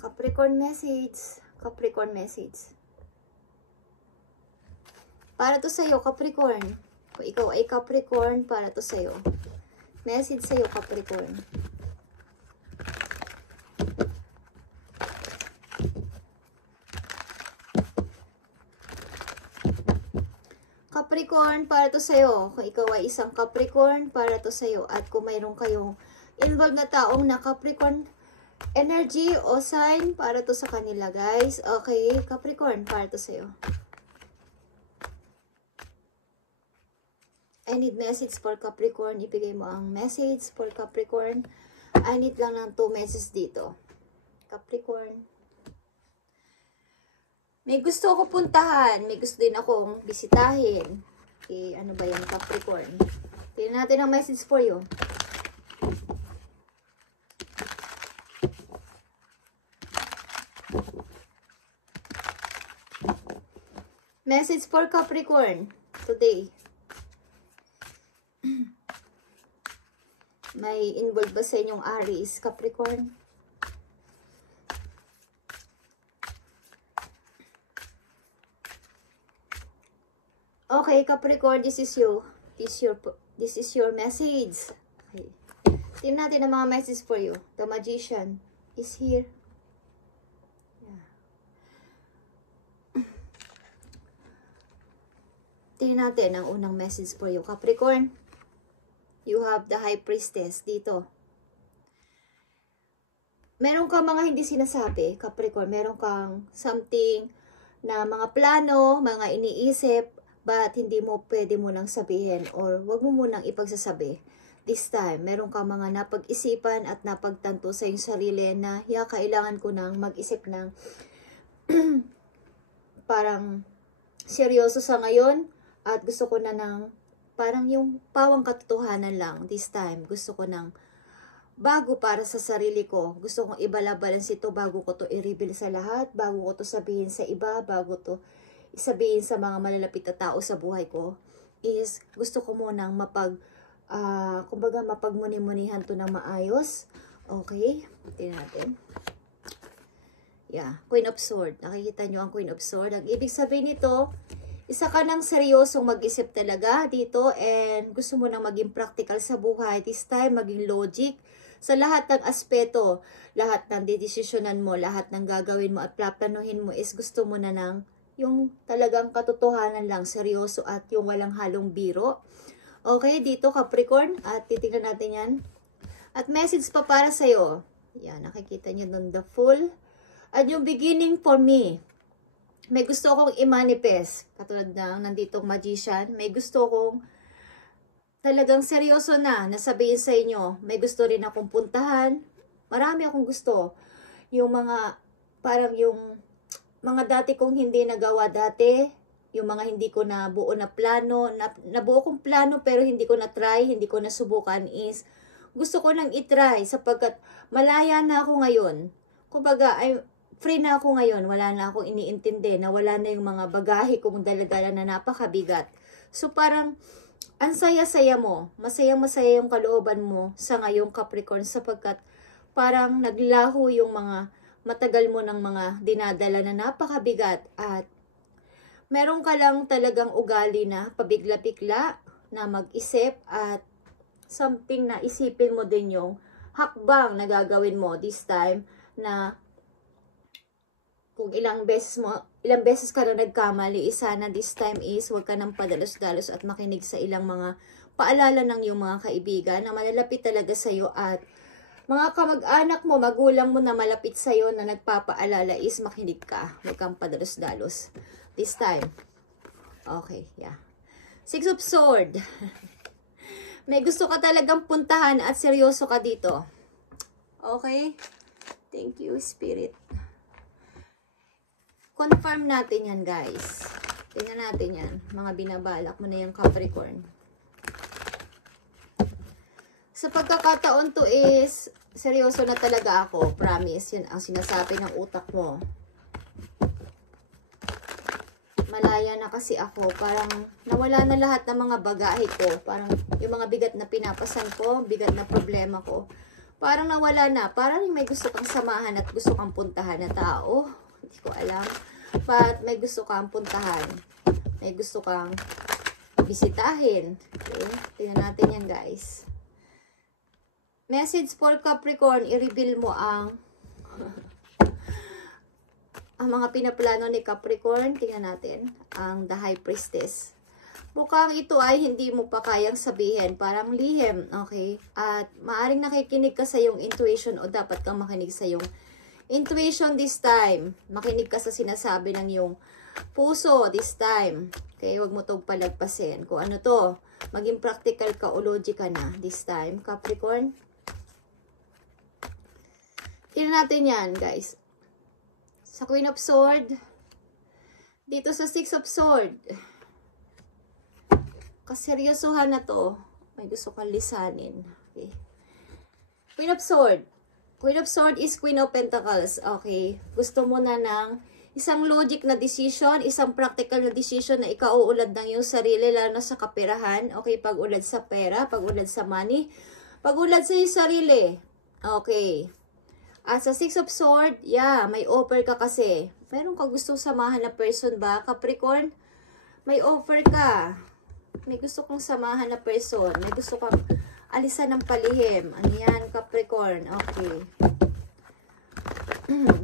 Capricorn message. Capricorn message. Para to sa'yo, Capricorn. Kung ikaw ay Capricorn, para to sa'yo. Message sa'yo, Capricorn. Capricorn, para to sa'yo. Kung ikaw ay isang Capricorn, para to sa'yo. At kung mayroon kayong involved na taong na Capricorn energy o sign, para to sa kanila, guys. Okay, Capricorn, para to sa'yo. I need message for Capricorn. Ibigay mo ang message for Capricorn. I need lang ng 2 messages dito. Capricorn. May gusto ako puntahan. May gusto din akong bisitahin. Okay, ano ba yan, Capricorn? Tingnan natin ang message for you. Message for Capricorn today. May involved ba sa inyong Aries, Capricorn? Okay, Capricorn, this is you. This is your message. Okay. Tingnan natin ang mga message for you. The Magician is here. Yeah. Tingnan natin ang unang message for you, Capricorn. You have the High Priestess dito. Meron kang mga hindi sinasabi, Capricorn. Meron kang something na mga plano, mga iniisip, but hindi mo pwede mo nang sabihin or wag mo munang ipagsasabi. This time, meron kang mga napag-isipan at napagtanto sa iyong sarili na kailangan ko nang mag-isip ng parang seryoso sa ngayon at gusto ko na ng parang yung pawang katotohanan lang this time. Gusto ko ng bago para sa sarili ko. Gusto kong i-balance ito bago ko to i-reveal sa lahat, bago ko to sabihin sa iba, bago to isabihin sa mga malalapit na tao sa buhay ko. Is gusto ko munang kumbaga mapagmuni-munihan to ng maayos. Okay? Tingnan natin. Yeah, Queen of Swords. Nakikita nyo ang Queen of Swords. Ang ibig sabihin nito, isa ka ng seryosong mag-isip talaga dito and gusto mo nang maging practical sa buhay. This time, maging logic sa lahat ng aspeto, lahat ng dedesisyonan mo, lahat ng gagawin mo at plaplanuhin mo is gusto mo na ng yung talagang katotohanan lang, seryoso at yung walang halong biro. Okay, dito Capricorn at titingnan natin yan. At message pa para sa'yo. Yan, nakikita nyo doon the Fool. At yung beginning for me. May gusto kong i-manifest. Katulad ng nanditong Magician. May gusto kong talagang seryoso na nasabihin sa inyo. May gusto rin akong puntahan. Marami akong gusto. Yung mga, parang yung mga dati kong hindi nagawa dati. Yung mga hindi ko nabuo na plano. Nabuo kong plano pero hindi ko na-try, hindi ko nasubukan is gusto ko nang i-try sapagkat malaya na ako ngayon. Kumbaga, free na ako ngayon, wala na akong iniintindi, na wala na yung mga bagahe kong daladala na napakabigat. So parang, ang saya-saya mo, masaya-masaya yung kalooban mo sa ngayong Capricorn sapagkat parang naglaho yung mga matagal mo ng mga dinadala na napakabigat at meron ka lang talagang ugali na pabigla-bigla na mag-isip at something na isipin mo din yung hakbang na gagawin mo this time na kung ilang beses ka na nagkamali, sana this time is huwag ka nang padalos-dalos at makinig sa ilang mga paalala ng iyong mga kaibigan na malalapit talaga sa iyo at mga kamag-anak mo, magulang mo na malapit sa iyo na nagpapaalala is makinig ka. Huwag kang padalos-dalos. This time. Okay, yeah. Six of Swords. May gusto ka talagang puntahan at seryoso ka dito. Okay? Thank you, Spirit. Confirm natin yan, guys. Tingnan natin yan. Mga binabalak mo na yung Capricorn. Sa pagkakataon to is, seryoso na talaga ako. Promise. Yan ang sinasabi ng utak mo. Malaya na kasi ako. Parang nawala na lahat ng mga bagahe ko. Parang yung mga bigat na pinapasan ko, bigat na problema ko. Parang nawala na. Parang may gusto kang samahan at gusto kang puntahan na tao. Hindi ko alam. But may gusto kang puntahan. May gusto kang bisitahin. Okay? Tingnan natin yan, guys. Message for Capricorn, i-reveal mo ang mga pinaplano ni Capricorn. Tingnan natin ang The High Priestess. Mukhang ito ay hindi mo pa kayang sabihin, parang lihim, okay? At maaring nakikinig ka sa iyong intuition o dapat kang makinig sa iyong intuition this time. Makinig ka sa sinasabi ng iyong puso this time. Okay, huwag mo itong palagpasin. Kung ano to, maging practical ka o logic ka na this time, Capricorn. Tingnan natin yan, guys. Sa Queen of Swords, dito sa Six of Swords, kaseryosohan na to. May gusto kang lisanin. Okay. Queen of Swords. Queen of Swords is Queen of Pentacles. Okay. Gusto mo na ng isang logic na decision, isang practical na decision na ikaw uulad ng iyong sarili, lalo na sa kaperahan. Okay. Pag-ulad sa pera, pag-ulad sa money, pag-ulad sa iyong sarili. Okay. At sa Six of Swords, yeah, may offer ka kasi. Meron ka gustong samahan na person ba, Capricorn? May offer ka. May gusto kong samahan na person. May gusto kang alisan ng palihim. Ano yan, Capricorn? Okay.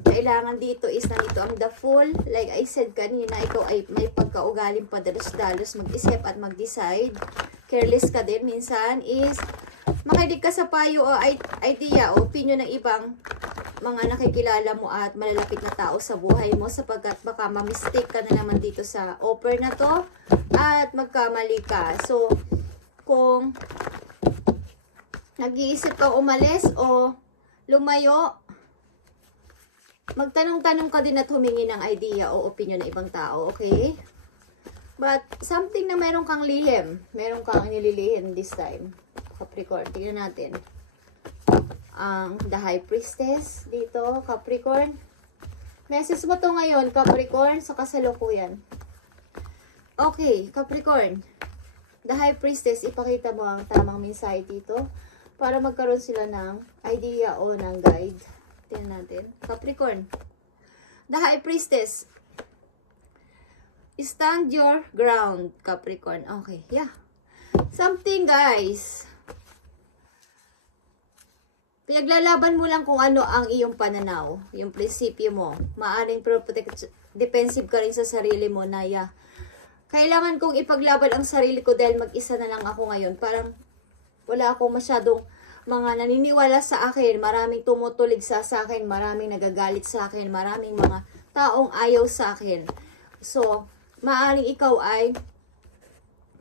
Kailangan dito is nandito ang the Fool. Like I said kanina, ikaw ay may pagkaugaling padalos-dalos mag-isip at mag-decide. Careless ka din minsan is makinig ka sa payo o idea o opinion ng ibang mga nakikilala mo at malalapit na tao sa buhay mo, sapagkat baka ma-mistake ka na naman dito sa offer na to at magkamali ka. So, kung nag-iisip kang umalis o lumayo, magtanong-tanong ka din at humingi ng idea o opinion ng ibang tao, okay? But, something na meron kang lihim, meron kang nililihim this time, Capricorn. Tingnan natin. Ang The High Priestess dito, Capricorn. Message mo to ngayon, Capricorn, sa kasalukuyan. Okay, Capricorn. The High Priestess, ipakita mo ang tamang mensahe dito para magkaroon sila ng idea o ng guide. Tingnan natin. Capricorn. The High Priestess. Stand your ground, Capricorn. Okay, yeah. Something, guys. Pinaglalaban mo lang kung ano ang iyong pananaw, yung prinsipyo mo. Maaring pero defensive ka rin sa sarili mo na, yeah, kailangan kong ipaglaban ang sarili ko dahil mag-isa na lang ako ngayon. Parang wala akong masyadong mga naniniwala sa akin, maraming tumutulig sa akin, maraming nagagalit sa akin, maraming mga taong ayaw sa akin. So, maaring ikaw ay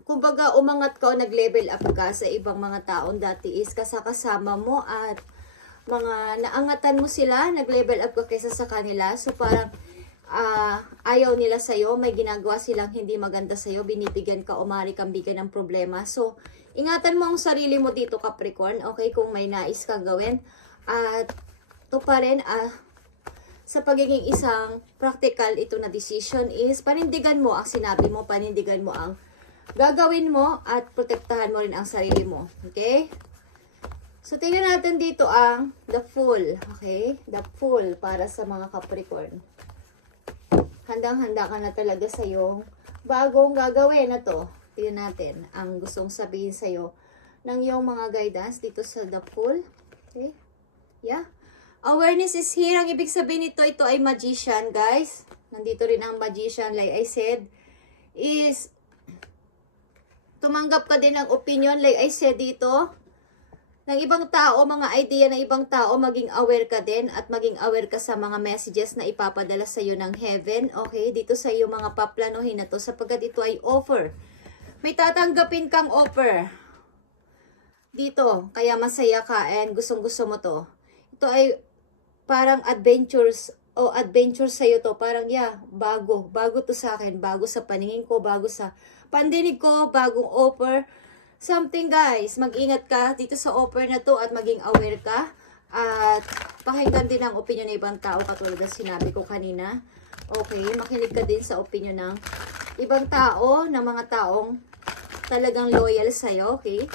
kumbaga umangat ka o nag-level up ka sa ibang mga taong dati is kasama mo at mga naangatan mo sila, nag-level up ka kaysa sa kanila. So parang ayaw nila sa'yo, may ginagawa silang hindi maganda sa'yo, binibigyan ka o maaari kang bigyan ng problema. So ingatan mo ang sarili mo dito, Capricorn, okay, kung may nais kang gawin. At ito pa rin, sa pagiging isang practical ito na decision is panindigan mo ang sinabi mo, panindigan mo ang gagawin mo at protektahan mo rin ang sarili mo. Okay? So, tingnan natin dito ang The Fool. Okay? The Fool para sa mga Capricorn. Handang-handa ka na talaga sa iyong bagong gagawin na to. Tingnan natin ang gustong sabihin sa iyo ng iyong mga guidance dito sa The Fool. Okay? Yeah. Awareness is here. Ang ibig sabihin nito, ito ay magician, guys. Nandito rin ang magician, like I said, is tumanggap ka din ng opinion, like I said dito, ng ibang tao, mga idea ng ibang tao, maging aware ka din at maging aware ka sa mga messages na ipapadala sa iyo ng heaven, okay? Dito sa iyo mga paplanuhin na to, sapagkat ito ay offer. May tatanggapin kang offer dito, kaya masaya ka and gustong-gusto mo to. Ito ay parang adventures o adventure sa iyo to, parang yeah, bago to sa akin, bago sa paningin ko, bago sa pandinig ko, bagong offer. Something, guys, mag-ingat ka dito sa offer na to at maging aware ka at pakinggan din ang opinion ng ibang tao katulad ng sinabi ko kanina. Okay, makinig ka din sa opinion ng ibang tao, ng mga taong talagang loyal sa'yo, okay?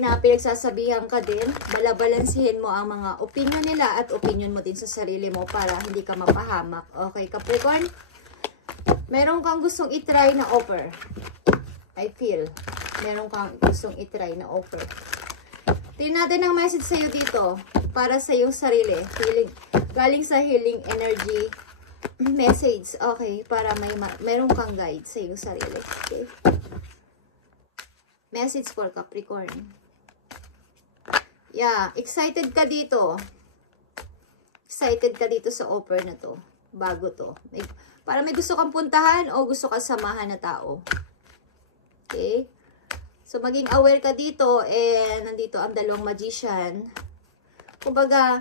na pinagsasabihan ka din, balabalansihin mo ang mga opinion nila at opinion mo din sa sarili mo para hindi ka mapahamak. Okay, Capricorn? Meron kang gustong itry na offer. I feel. Meron kang gustong itry na offer. Tingnan natin ang message sa'yo dito para sa iyong sarili. Galing sa healing energy message. Okay, para meron kang guide sa iyong sarili. Okay. Message for Capricorn. Yeah, excited ka dito. Excited ka dito sa offer na to. Bago to. Para may gusto kang puntahan o gusto kang samahan na tao. Okay? So, maging aware ka dito. Nandito ang dalawang magician. Kumbaga,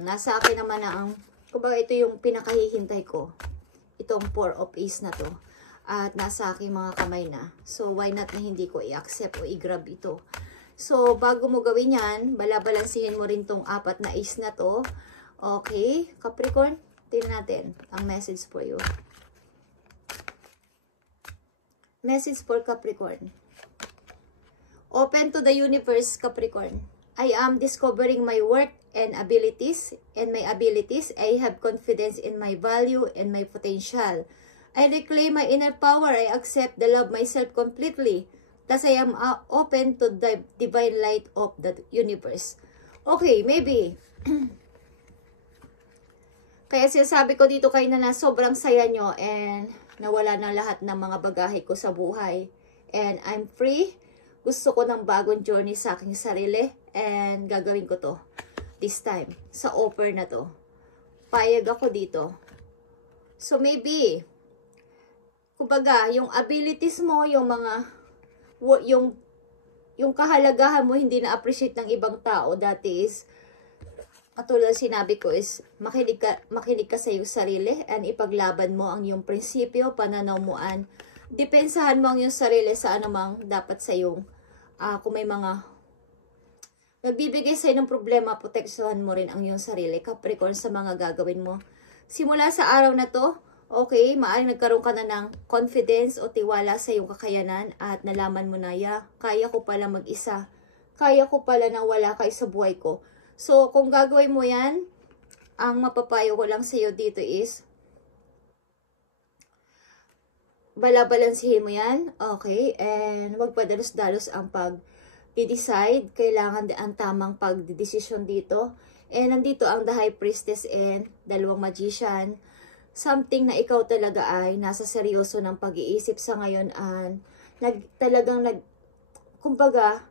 nasa akin naman na ang, kumbaga ito yung pinakahihintay ko. Itong 4 of Ace na to. At nasa aking mga kamay na. So, why not na hindi ko i-accept o i-grab ito. So, bago mo gawin yan, balabalansihin mo rin tong 4 na Ace na to. Okay, Capricorn, tingnan natin ang message for you. Message for Capricorn. Open to the universe, Capricorn. I am discovering my worth and abilities. I have confidence in my value and my potential. I reclaim my inner power. I accept the love myself completely. Thus, I am open to the divine light of the universe. Okay, maybe. Kaya sinasabi ko dito kayo na sobrang saya nyo and nawala na lahat ng mga bagahe ko sa buhay. And I'm free. Gusto ko ng bagong journey sa aking sarili. And gagawin ko to this time sa offer na to. Payag ako dito. So maybe, kumbaga, yung abilities mo, yung mga yung kahalagahan mo hindi na-appreciate ng ibang tao, that is, katulad sinabi ko is, makinig ka sa iyong sarili and ipaglaban mo ang iyong prinsipyo, pananamuan. Depensahan mo ang iyong sarili sa anumang dapat sa iyong, kung may mga nagbibigay sa ng problema, proteksuhan mo rin ang iyong sarili, Capricorn, sa mga gagawin mo. Simula sa araw na to, okay, maaaring nagkaroon ka na ng confidence o tiwala sa iyong kakayanan at nalaman mo na, kaya ko pala mag-isa. Kaya ko pala na wala kayo sa buhay ko. So, kung gagawin mo yan, ang mapapayo ko lang sa iyo dito is, balabalansihin mo yan, okay, and huwag padalos-dalos ang pag-decide. Kailangan ang tamang pag-desisyon dito. And nandito ang the High Priestess and dalawang magician. Something na ikaw talaga ay nasa seryoso ng pag-iisip sa ngayon and kumbaga,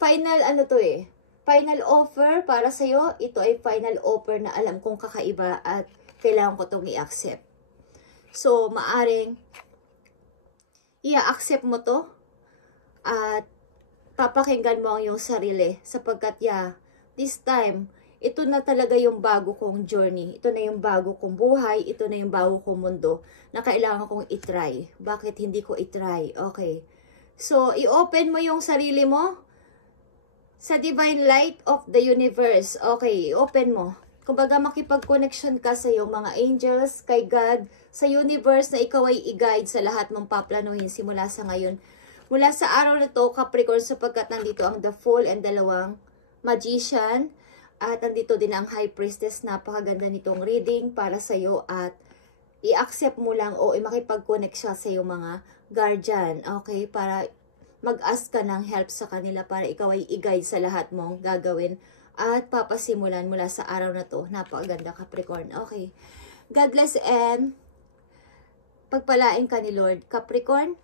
final final offer para sa'yo. Ito ay final offer na alam kong kakaiba at kailangan ko itong i-accept. So, maaring i-accept mo to at papakinggan mo ang iyong sarili sapagkat this time, ito na talaga yung bago kong journey. Ito na yung bago kong buhay. Ito na yung bago kong mundo na kailangan kong itry. Bakit hindi ko itry? Okay. So, i-open mo yung sarili mo sa divine light of the universe. Okay, i-open mo. Kumbaga, makipag-connection ka sa iyong mga angels, kay God, sa universe na ikaw ay i-guide sa lahat mong paplanuhin simula sa ngayon. Mula sa araw na to, Capricorn, sapagkat nandito ang the Fool and dalawang magician. At nandito din ang High Priestess. Napakaganda nitong reading para sa iyo at i-accept mo lang o makipag-connect siya sa iyong mga guardian. Okay? Para mag-ask ka ng help sa kanila para ikaw ay i-guide sa lahat mong gagawin at papasimulan mula sa araw na to. Napakaganda, Capricorn. Okay. God bless and pagpalain ka ni Lord. Capricorn,